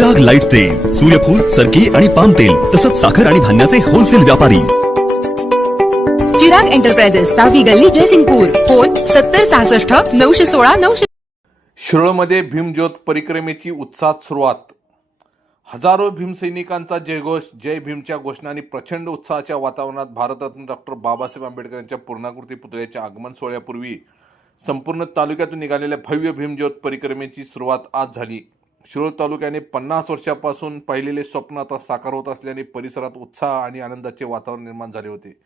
Chirag light तेल सूर्यफूल सरकी आणि पाम तेल तसंच साखर आणि धान्याचे होलसेल व्यापारी. चिराग एंटरप्राइजेस सावी गल्ली जयसिंगपूर फोन सत्तर सहासष्ट नऊशे सोळा नऊशे शिरोळमध्ये भीमज्योत परिक्रमेची उत्साहात सुरुवात. हजारो भीमसैनिकांचा जयघोष जय भीमच्या घोषणा आणि प्रचंड उत्साहाच्या वातावरणात भारतरत्न डॉक्टर बाबासाहेब आंबेडकर यांच्या पूर्णाकृती पुतळ्याच्या आगमन सोहळ्यापूर्वी संपूर्ण तालुक्यातून निघालेल्या भव्य भीमज्योत परिक्रमेची सुरुवात आज झाली. शिरोळ तालुक्याने पन्नास वर्षापासून पाहिलेले स्वप्न आता साकार होत असल्याने परिसरात उत्साह आणि आनंदाचे वातावरण निर्माण झाले होते.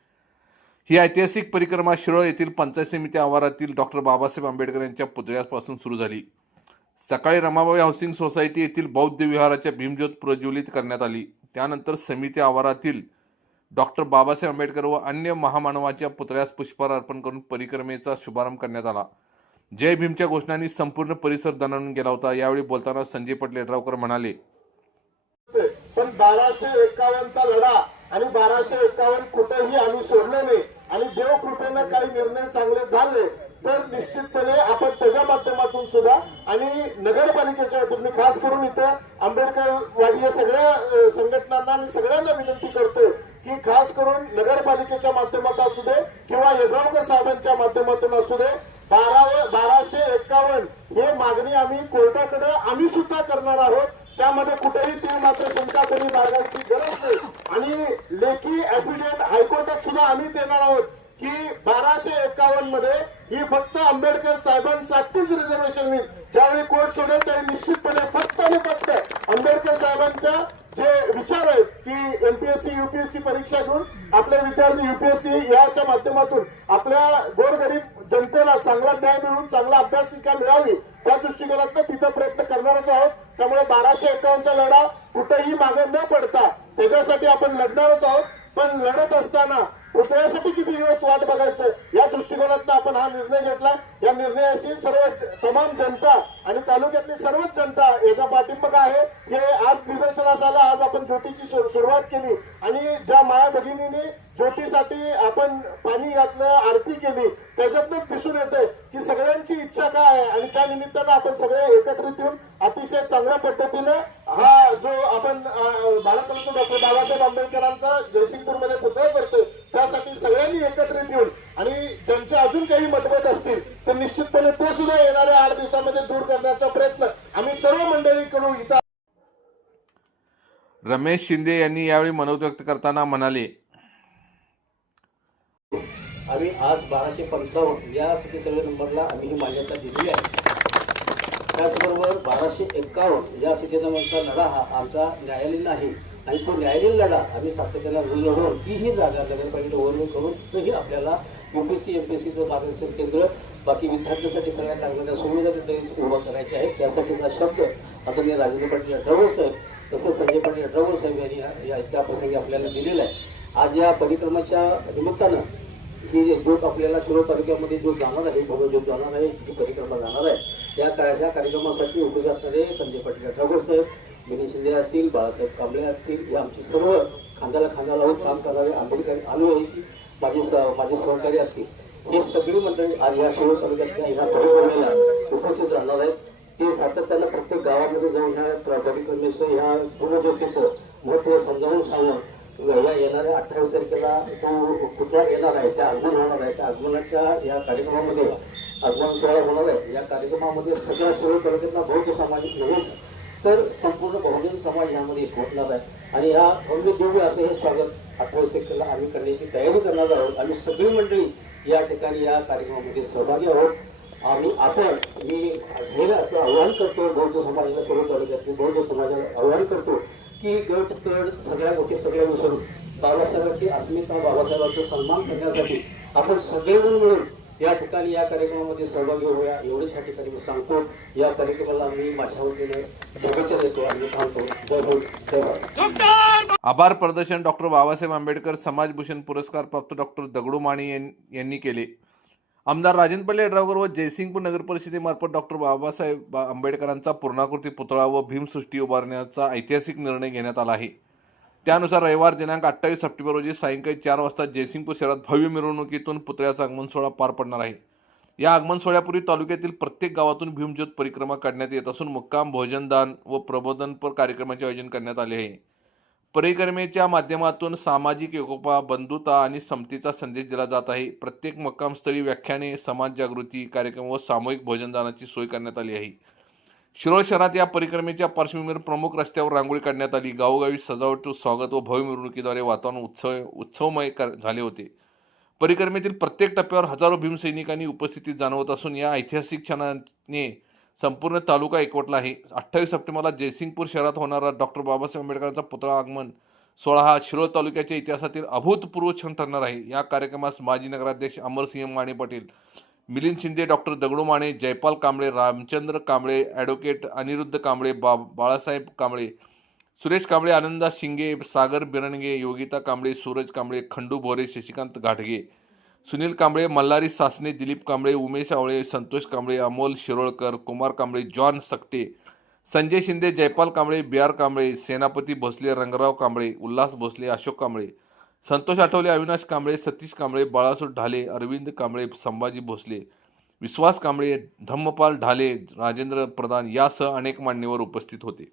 ही ऐतिहासिक परिक्रमा शिरोळ येथील पंचायत समिती आवारातील डॉक्टर बाबासाहेब आंबेडकर यांच्या पुतळ्यापासून सुरू झाली. सकाळी रमाबाई हाऊसिंग सोसायटी येथील बौद्ध विहाराच्या भीमज्योत प्रज्वलित करण्यात आली. त्यानंतर समिती आवारातील डॉक्टर बाबासाहेब आंबेडकर व अन्य महामानवाच्या पुतळ्यास पुष्पहार अर्पण करून परिक्रमेचा शुभारंभ करण्यात आला. जय भीमच्या घोषणांनी संपूर्ण परिसर दणाणून गेला होता. यावेळी बोलताना संजय पटलेटरावकर म्हणाले पण बाराशे एक्कावन्नचा लढा आणि बाराशे एक्कावन्न कुठेही आम्ही सोडलं नाही आणि देव कृपेनं काही निर्णय चांगले झाले तर निश्चितपणे आपण त्याच्या माध्यमातून सुद्धा आणि नगरपालिकेच्या वतीने खास करून इथं आंबेडकरवादी सगळ्या संघटनांना आणि सगळ्यांना विनंती करतो की खास करून नगरपालिकेच्या माध्यमातून असू दे किंवा यड्रावकर साहेबांच्या माध्यमातून असू दे बारा बाराशे एक्कावन्न हे मागणी आम्ही कोर्टाकडे आम्ही सुद्धा करणार आहोत. त्यामध्ये कुठेही तीळ मात्र शंका कमी बाळगायची गरज नाही. आणि लेखी ऍफिडेव्हिट हायकोर्टात सुद्धा आम्ही देणार आहोत की बाराशे एकावन्नमध्ये ही फक्त आंबेडकर साहेबांसाठीच रिझर्वेशन होईल. ज्यावेळी कोर्ट सोडेल त्यावेळी निश्चितपणे फक्त आणि फक्त आंबेडकर साहेबांच्या जे विचार आहेत की एमपीएससी युपीएससी परीक्षा घेऊन आपले विद्यार्थी युपीएससी याच्या माध्यमातून आपल्या गोरगरीब जनतेला चांगला न्याय मिळून चांगला अभ्यासिका मिळावी त्या दृष्टिकोनातनं तिथं प्रयत्न करणारच आहोत. त्यामुळे बाराशे एकावन्नचा लढा कुठेही मागे न पडता त्याच्यासाठी आपण लढणारच आहोत. पण लढत असताना पुतळ्यासाठी किती दिवस वाट बघायचं? या दृष्टिकोनातनं आपण हा निर्णय घेतला. या निर्णयाशी सर्व तमाम जनता आणि तालुक्यातली सर्वच जनता याचा पाठिंबा आहे. हे आज निदर्शनास आला आज आपण ज्योतीची सुरुवात केली. आणि ज्या माया भगिनीने ज्योतीसाठी आपण पाणी घातलं आरती केली त्याच्यातनंच दिसून येते की सगळ्यांची इच्छा काय आहे? आणि त्या निमित्तानं आपण सगळे एकत्रित येऊन अतिशय चांगल्या पद्धतीनं हा जो आपण भारतरत्न डॉक्टर बाबासाहेब आंबेडकरांचा जयसिंगपूरमध्ये पुतळा करतोय त्यासाठी सगळ्यांनी एकत्रित येऊन आणि ज्यांचे अजून काही मतभेद असतील तर निश्चितपणे ते सुद्धा येणाऱ्या आठ दिवसामध्ये दूर करण्याचा प्रयत्न आम्ही सर्व मंडळी करू इथं. रमेश शिंदे यांनी यावेळी मनोगत व्यक्त करताना म्हणाले आम्ही आज बाराशे पंचावन्न या सर्वे नंबरला आम्ही ही मान्यता दिलेली आहे. त्याचबरोबर बाराशे एक्कावन्न या सिटी लढा हा आमचा न्यायालयीन आहे. आणि तो न्यायालयीन लढा आम्ही सातत्याने लढवून तीही जागा नगरपालिकेत ओव्हरलोड करून तोही आपल्याला पी सीचं मार्गदर्शन केंद्र बाकी विद्यार्थ्यांसाठी सगळ्या चांगल्या सुविधा तिथे उभं करायच्या आहेत त्यासाठीचा शब्द आदरणीय राजेंद्र पाटील अठरावर साहेब तसंच संजय पाटील अठरावर साहेब यांनी या- या त्या प्रसंगी आपल्याला दिलेला आहे. आज या परिक्रमाच्या निमित्तानं ही ज्योत आपल्याला शिरोळ तालुक्यामध्ये जो जाणार आहे भव्य ज्योत जाणार आहे ही परिक्रमा जाणार आहे. या काळाच्या कार्यक्रमासाठी उपस्थित असणारे संजय पाटील ठाकूर साहेब विनय शिंदे असतील बाळासाहेब कांबळे असतील या आमची सर्व खांद्याला खांदा लावून काम करणारे आंबेडकरी अनुयायी माझे स- माझे सहकारी असतील. हे सगळी मंडळी आज या शिरोळ तालुक्यातल्या ह्या उपस्थित राहणार आहेत. ते सातत्यानं प्रत्येक गावामध्ये जाऊन ह्या प्र- परिक्रमेचं ह्या पूर्वज्योतीचं महत्त्व समजावून सांगून या येणाऱ्या अठ्ठावीस तारखेला तो कुठला येणार आहे त्या आगमन होणार आहे त्या आगमनाच्या या कार्यक्रमामध्ये आगमन सोहळा होणार आहे. या कार्यक्रमामध्ये सगळ्या सर्व तालुक्यातला बौद्ध सामाजिक नव्हेच तर संपूर्ण बहुजन समाज यामध्ये पोहोचणार आहे आणि या भव्य दिव्य असं हे स्वागत अठ्ठावीस सेक्टरला आम्ही करण्याची तयारी करणार आहोत. आम्ही सगळी मंडळी या ठिकाणी या कार्यक्रमामध्ये सहभागी आहोत. आणि आपण मी घेणं असं आव्हान करतो बौद्ध समाजाला सर्व तालुक्यातील बौद्ध समाजाला आव्हान करतो की गट तड सगळ्या गोष्टी सगळ्या विसरून बाबासाहेबांची अस्मिता बाबासाहेबांचा सन्मान करण्यासाठी आपण सगळेजण मिळून या ठिकाणी या कार्यक्रमामध्ये सहभागी होऊया. एवढंच या ठिकाणी मी सांगतो. या कार्यक्रमाला मी माझ्या वतीने शुभेच्छा देतो आणि थांबतो जय जय भारत. आभार प्रदर्शन डॉक्टर बाबासाहेब आंबेडकर समाजभूषण पुरस्कार प्राप्त डॉक्टर दगडू माने यांनी केले. आमदार राजन पल्ले यड्रावकर व जयसिंगपूर नगर परिषदेमार्फत डॉक्टर बाबासाहेब आंबेडकरांचा पूर्णाकृती पुतळा व भीमसृष्टी उभारण्याचा ऐतिहासिक निर्णय घेण्यात आला आहे. त्यानुसार रविवार दिनांक अठ्ठावीस सप्टेंबर रोजी सायंकाळी चार वाजता जयसिंगपूर शहरात भव्य मिरवणुकीतून पुतळ्याचा आगमन सोहळा पार पडणार आहे. या आगमन सोहळ्यापूर्वी तालुक्यातील प्रत्येक गावातून भीमज्योत परिक्रमा काढण्यात येत असून मुक्काम भोजनदान व प्रबोधनपर कार्यक्रमाचे आयोजन करण्यात आले आहे. परिक्रमेच्या माध्यमातून सामाजिक एकोपा बंधुता आणि समतेचा संदेश दिला जात आहे. प्रत्येक मुक्कामस्थळी व्याख्याने समाज जागृती कार्यक्रम व सामूहिक भोजनदानाची सोय करण्यात आली आहे. शिरोळ शहरात या परिक्रमेच्या पार्श्वभूमीवर प्रमुख रस्त्यावर रांगोळी काढण्यात आली. गावोगावी सजावट स्वागत व भव्य मिरवणुकीद्वारे वातावरण उत्सव उत्सवमय कर- झाले होते. परिक्रमेतील प्रत्येक टप्प्यावर हजारो भीमसैनिकांनी उपस्थिती जाणवत असून या ऐतिहासिक क्षणाने संपूर्ण तालुका एकवटला आहे. अठ्ठावीस सप्टेंबरला जयसिंगपूर शहरात होणारा डॉक्टर बाबासाहेब आंबेडकरांचा पुतळा आगमन सोळा हा शिरोळ तालुक्याच्या इतिहासातील अभूतपूर्व क्षण ठरणार आहे. या कार्यक्रमास माजी नगराध्यक्ष अमरसिंह माने पाटील मिलिंद शिंदे डॉक्टर दगडू माने जयपाल कांबळे रामचंद्र कांबळे ॲडव्होकेट अनिरुद्ध कांबळे बा बाळासाहेब कांबळे सुरेश कांबळे आनंदा शिंगे सागर बिरणगे योगिता कांबळे सूरज कांबळे खंडू भोरे शशिकांत घाटगे Sunil Kamble Malhari Sasane Dilip Kamble Umesh Awale Santosh Kamble Amol Shirolkar Kumar Kamble John Sakate Sanjay Shinde Jaypal Kamble B R Kamble Senapati Bhosale Rangrao Kamble Ulhas Bhosale Ashok Kamble Santosh Athawale Avinash Kamble Satish Kamble बाळासोड Dhale Arvind Kamble Sambhaji Bhosale विश्वास कांबळे धम्मपाल ढाले राजेंद्र प्रधान यासह अनेक मान्यवर उपस्थित होते.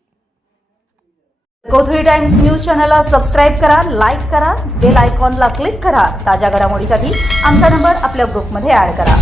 कोथळी टाइम्स न्यूज चॅनलला सबस्क्राईब करा like करा बेल आयकॉनला click करा. ताज्या घडामोडीसाठी आमचा नंबर आपल्या ग्रुपमध्ये ऍड करा.